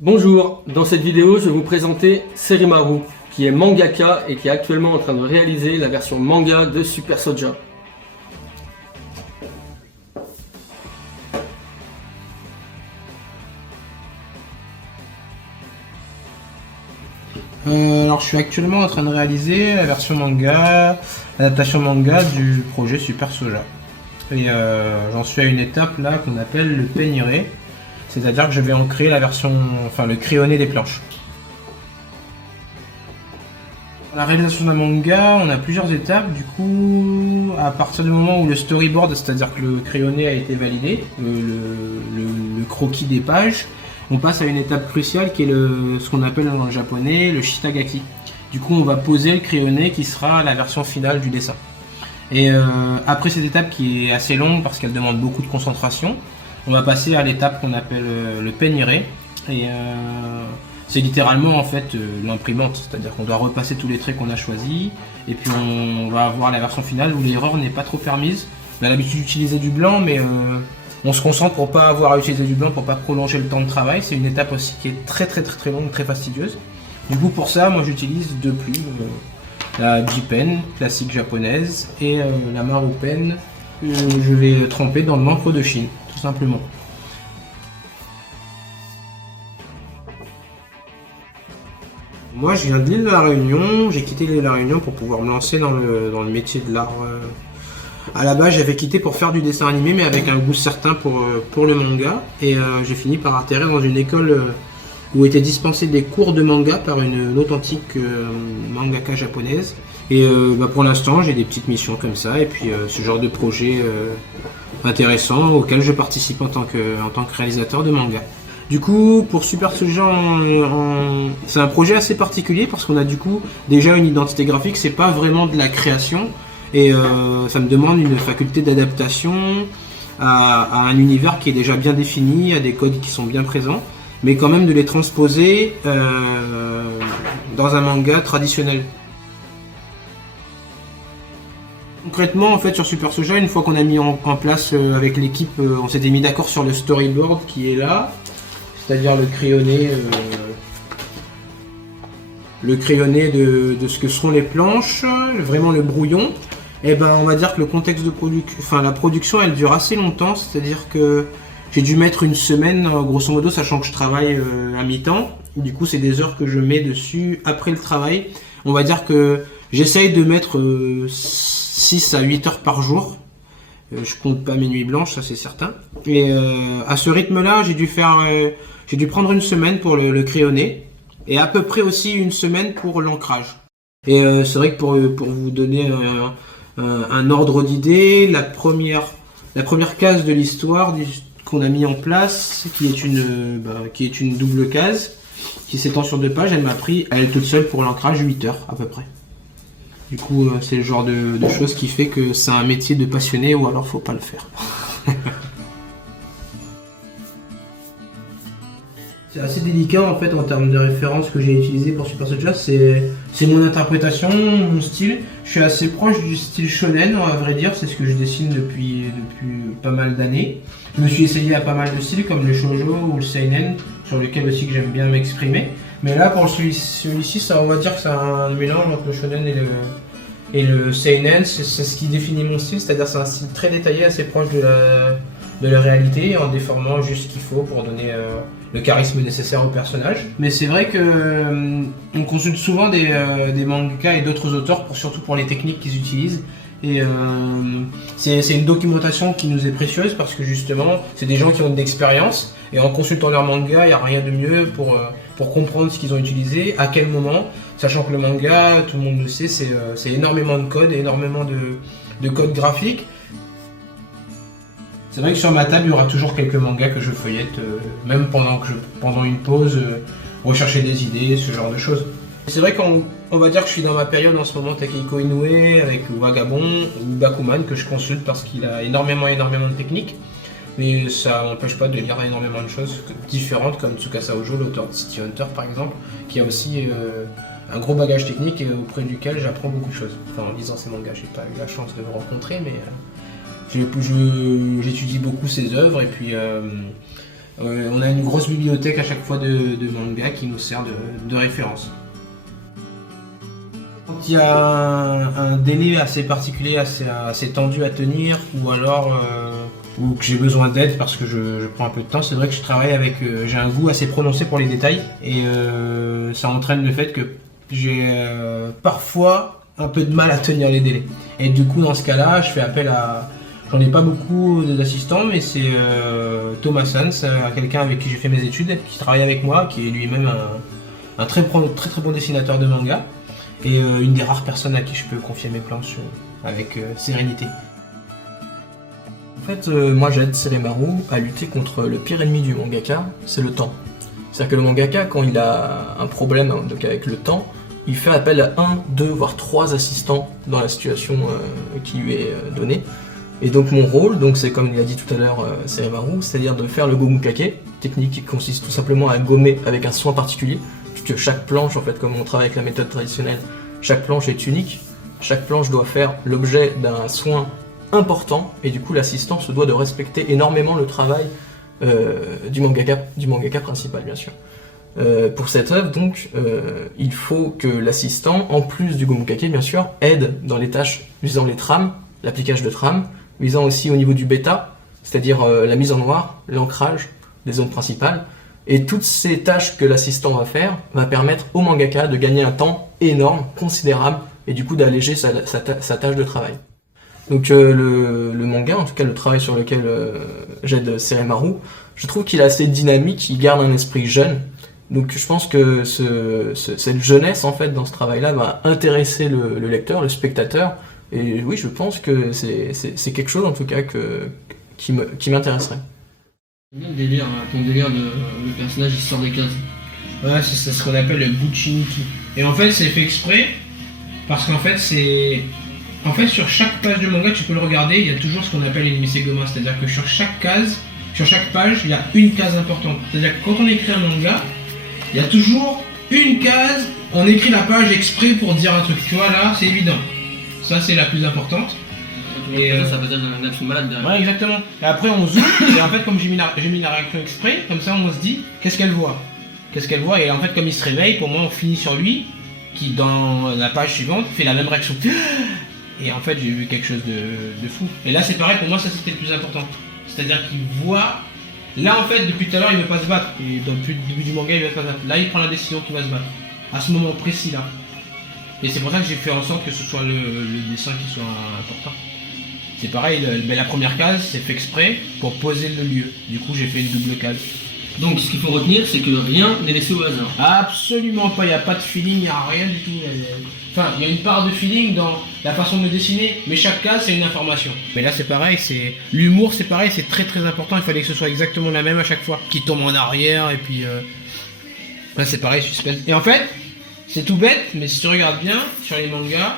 Bonjour, dans cette vidéo je vais vous présenter Serimaru, qui est mangaka et qui est actuellement en train de réaliser la version manga de Super Soja. Alors je suis actuellement en train de réaliser la version manga, l'adaptation manga du projet Super Soja. Et j'en suis à une étape là qu'on appelle le peigniré, c'est-à-dire que je vais en créer la version, enfin le crayonné des planches. La réalisation d'un manga, on a plusieurs étapes. Du coup, à partir du moment où le storyboard, c'est-à-dire que le crayonné a été validé, le croquis des pages, on passe à une étape cruciale qui est ce qu'on appelle dans le japonais le shitagaki. Du coup, on va poser le crayonné qui sera la version finale du dessin. Et après cette étape qui est assez longue parce qu'elle demande beaucoup de concentration, on va passer à l'étape qu'on appelle le peigniré. Et c'est littéralement en fait l'imprimante, c'est-à-dire qu'on doit repasser tous les traits qu'on a choisis et puis on va avoir la version finale où l'erreur n'est pas trop permise. On a l'habitude d'utiliser du blanc, mais on se concentre pour pas avoir à utiliser du blanc, pour pas prolonger le temps de travail. C'est une étape aussi qui est très longue, très fastidieuse. Du coup pour ça, moi j'utilise deux plumes, la J-Pen classique japonaise et la Maru Pen que je vais tremper dans de l'encre de Chine, tout simplement. Moi je viens de l'île de la Réunion, j'ai quitté l'île de la Réunion pour pouvoir me lancer dans le métier de l'art. À la base j'avais quitté pour faire du dessin animé mais avec un goût certain pour le manga et j'ai fini par atterrir dans une école où étaient dispensés des cours de manga par une authentique mangaka japonaise. Et pour l'instant j'ai des petites missions comme ça et puis ce genre de projet intéressant auquel je participe en tant que réalisateur de manga. Du coup, pour Super Soja, c'est un projet assez particulier parce qu'on a du coup déjà une identité graphique, c'est pas vraiment de la création et ça me demande une faculté d'adaptation à un univers qui est déjà bien défini, à des codes qui sont bien présents, mais quand même de les transposer dans un manga traditionnel. Concrètement, en fait, sur Super Soja, une fois qu'on a mis en place avec l'équipe, on s'était mis d'accord sur le storyboard qui est là. C'est-à-dire le crayonné de ce que seront les planches, vraiment le brouillon. Et ben on va dire que le contexte de la production elle dure assez longtemps, c'est-à-dire que j'ai dû mettre une semaine grosso modo, sachant que je travaille à mi-temps. Du coup c'est des heures que je mets dessus après le travail. On va dire que j'essaye de mettre 6 à 8 heures par jour. Je compte pas mes nuits blanches, ça c'est certain. Et à ce rythme-là, j'ai dû prendre une semaine pour le crayonner et à peu près aussi une semaine pour l'ancrage. Et c'est vrai que pour vous donner un ordre d'idée, la première case de l'histoire qu'on a mis en place, qui est une double case, qui s'étend sur 2 pages, elle m'a pris à elle toute seule pour l'ancrage 8 heures à peu près. Du coup, c'est le genre de choses qui fait que c'est un métier de passionné ou alors faut pas le faire. C'est assez délicat en fait en termes de références que j'ai utilisées pour Super Soja, c'est mon interprétation, mon style. Je suis assez proche du style shonen, à vrai dire, c'est ce que je dessine depuis pas mal d'années. Je me suis essayé à pas mal de styles comme le shoujo ou le seinen, sur lequel aussi que j'aime bien m'exprimer. Mais là pour celui-ci, ça on va dire que c'est un mélange entre le shonen et le seinen, c'est ce qui définit mon style, c'est-à-dire c'est un style très détaillé, assez proche de la réalité, en déformant juste ce qu'il faut pour donner le charisme nécessaire au personnage. Mais c'est vrai que on consulte souvent des mangakas et d'autres auteurs, surtout pour les techniques qu'ils utilisent. Et c'est une documentation qui nous est précieuse parce que justement, c'est des gens qui ont de l'expérience et en consultant leur manga, il n'y a rien de mieux pour comprendre ce qu'ils ont utilisé, à quel moment, sachant que le manga, tout le monde le sait, c'est énormément de codes, énormément de codes graphiques. C'est vrai que sur ma table, il y aura toujours quelques mangas que je feuillette, même pendant une pause, rechercher des idées, ce genre de choses. C'est vrai qu'on va dire que je suis dans ma période en ce moment Takehiko Inoue avec Vagabond ou Bakuman que je consulte parce qu'il a énormément de techniques. Mais ça n'empêche pas de lire énormément de choses différentes comme Tsukasa Ojo, l'auteur de City Hunter par exemple, qui a aussi un gros bagage technique et auprès duquel j'apprends beaucoup de choses. Enfin en lisant ces mangas, j'ai pas eu la chance de le rencontrer mais j'étudie beaucoup ses œuvres et puis On a une grosse bibliothèque à chaque fois de manga qui nous sert de référence. Quand il y a un délai assez particulier, assez tendu à tenir, ou alors ou que j'ai besoin d'aide parce que je prends un peu de temps, c'est vrai que je travaille avec, j'ai un goût assez prononcé pour les détails et ça entraîne le fait que j'ai parfois un peu de mal à tenir les délais. Et du coup, dans ce cas-là, je fais appel à... J'en ai pas beaucoup d'assistants, mais c'est Thomas Sans, quelqu'un avec qui j'ai fait mes études, qui travaille avec moi, qui est lui-même un très bon dessinateur de manga, et une des rares personnes à qui je peux confier mes planches avec sérénité. En fait, moi j'aide Seremaru à lutter contre le pire ennemi du mangaka, c'est le temps. C'est-à-dire que le mangaka, quand il a un problème donc avec le temps, il fait appel à 1, 2, voire 3 assistants dans la situation qui lui est donnée. Et donc mon rôle, donc c'est comme il a dit tout à l'heure Seremaru, c'est-à-dire de faire le gomukake, technique qui consiste tout simplement à gommer avec un soin particulier, puisque chaque planche, en fait, comme on travaille avec la méthode traditionnelle, chaque planche est unique, chaque planche doit faire l'objet d'un soin important, et du coup l'assistant se doit de respecter énormément le travail du mangaka principal, bien sûr. Pour cette œuvre, donc, il faut que l'assistant, en plus du gomukake, bien sûr, aide dans les tâches visant les trames, l'appliquage de trames, visant aussi au niveau du bêta, c'est-à-dire la mise en noir, l'ancrage des zones principales, et toutes ces tâches que l'assistant va faire va permettre au mangaka de gagner un temps énorme, considérable, et du coup d'alléger sa tâche de travail. Donc le manga, en tout cas le travail sur lequel j'aide Seremaru, je trouve qu'il est assez dynamique, il garde un esprit jeune. Donc je pense que cette jeunesse en fait dans ce travail-là va intéresser le lecteur, le spectateur. Et oui, je pense que c'est quelque chose en tout cas qui m'intéresserait. J'aime bien le délire, ton délire de le personnage il sort des cases. Ouais, c'est ce qu'on appelle le Buchiniki. Et en fait, c'est fait exprès parce qu'en fait, sur chaque page du manga, tu peux le regarder, il y a toujours ce qu'on appelle une misegoma, c'est-à-dire que sur chaque page, il y a une case importante. C'est-à-dire que quand on écrit un manga, il y a toujours une case, on écrit la page exprès pour dire un truc. Tu vois, là, c'est évident. Ça, c'est la plus importante. Et ça veut dire un action malade derrière. Ouais, exactement. Et après, on zoome, et en fait, comme j'ai mis la réaction exprès, comme ça, on se dit, qu'est-ce qu'elle voit ? Et en fait, comme il se réveille, pour moi, on finit sur lui, qui, dans la page suivante, fait la même réaction. Et en fait, j'ai vu quelque chose de fou. Et là, c'est pareil, pour moi, ça, c'était le plus important. C'est-à-dire qu'il voit... Là, en fait, depuis tout à l'heure, il ne veut pas se battre. Et depuis le début du manga, il ne veut pas se battre. Là, il prend la décision qu'il va se battre. À ce moment précis, là. Et c'est pour ça que j'ai fait en sorte que ce soit le dessin qui soit important. C'est pareil, la première case, c'est fait exprès pour poser le lieu. Du coup, j'ai fait une double case. Donc, ce qu'il faut retenir, c'est que rien n'est laissé au hasard. Absolument pas, il n'y a pas de feeling, il n'y a rien du tout. Enfin, il y a une part de feeling dans la façon de dessiner, mais chaque case, c'est une information. Mais là, c'est pareil, l'humour, c'est pareil, c'est très très important. Il fallait que ce soit exactement la même à chaque fois. Qui tombe en arrière, et puis... Là, c'est pareil, suspense. Et en fait, c'est tout bête, mais si tu regardes bien, sur les mangas,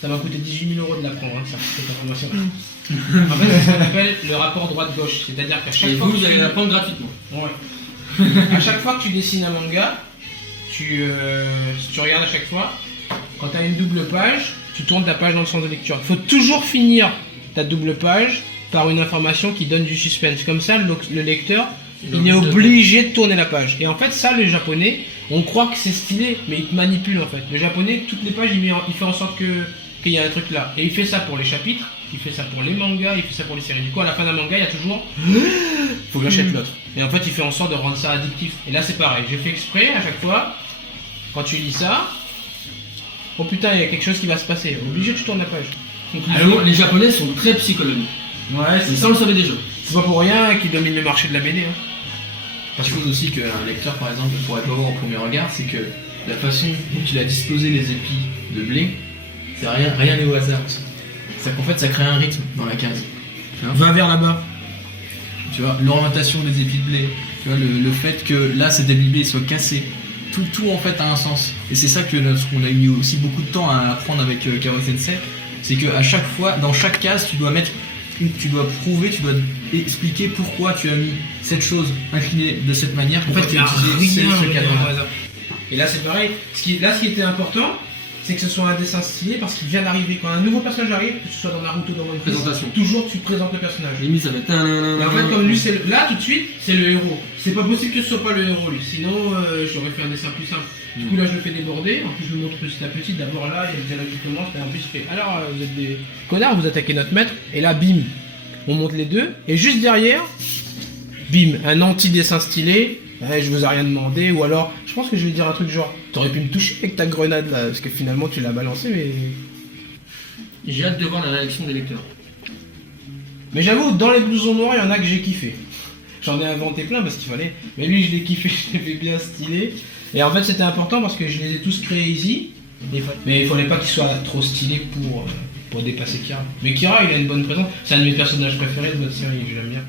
ça m'a coûté 18 000 € de l'apprendre, hein, cette information. En fait, c'est ce qu'on appelle le rapport droite-gauche. C'est-à-dire qu'à chaque fois. Et vous allez l'apprendre gratuitement. Ouais. À chaque fois que tu dessines un manga, si tu regardes à chaque fois, quand tu as une double page, tu tournes ta page dans le sens de lecture. Il faut toujours finir ta double page par une information qui donne du suspense. Comme ça, le lecteur, il est obligé de tourner la page. Et en fait, ça, les japonais, on croit que c'est stylé, mais ils te manipulent en fait. Le japonais, toutes les pages, il fait en sorte qu'il y a un truc là. Et il fait ça pour les chapitres, il fait ça pour les mangas, il fait ça pour les séries. Du coup, à la fin d'un manga, il y a toujours faut que j'achète l'autre. Et en fait, il fait en sorte de rendre ça addictif. Et là, c'est pareil. J'ai fait exprès à chaque fois, quand tu lis ça, oh putain, il y a quelque chose qui va se passer. Obligé, tu tournes la page. Alors, les japonais sont très psychologues. Ouais, c'est ça, on le savait déjà. C'est pas pour rien qu'ils dominent le marché de la BD. Hein. Parce que aussi qu'un lecteur, par exemple, ne pourrait pas voir au premier regard, c'est que la façon dont il a disposé les épis de blé, c'est rien n'est au hasard aussi. C'est qu'en fait, ça crée un rythme dans la case. Va vers là-bas. Tu vois, l'orientation des épis de blé, tu vois, le fait que là, cet épi de blé soit cassé, tout en fait a un sens. Et c'est ça qu'on a eu aussi beaucoup de temps à apprendre avec Karo Sensei, c'est qu'à chaque fois, dans chaque case, tu dois prouver, tu dois expliquer pourquoi tu as mis cette chose inclinée de cette manière. En fait, il y a rien ce cadre. Et là, c'est pareil. Ce qui était important, c'est que ce soit un dessin stylé parce qu'il vient d'arriver. Quand un nouveau personnage arrive, que ce soit dans Naruto, dans One Piece, Présentation. toujours tu présentes le personnage. Limite, ça fait. Et en fait, comme lui, là tout de suite, c'est le héros. C'est pas possible que ce soit pas le héros, lui. Sinon, j'aurais fait un dessin plus simple. Du coup, là, je le fais déborder. En plus, je le montre petit à petit. D'abord, là, il y a le dialogue qui commence. Et en plus, je fais alors, vous êtes des connards, vous attaquez notre maître. Et là, bim, on monte les deux. Et juste derrière, bim, un anti-dessin stylé. Je vous ai rien demandé. Ou alors, je pense que je vais dire un truc genre t'aurais pu me toucher avec ta grenade là. Parce que finalement, tu l'as balancé, mais. J'ai hâte de voir la réaction des lecteurs. Mais j'avoue, dans les blousons noirs, il y en a que j'ai kiffé. J'en ai inventé plein parce qu'il fallait. Mais lui, je l'ai kiffé, je l'ai fait bien stylé. Et en fait, c'était important parce que je les ai tous créés ici. Mais il fallait pas qu'il soit trop stylé pour dépasser Kira. Mais Kira, il a une bonne présence. C'est un de mes personnages préférés de notre série, je l'aime bien.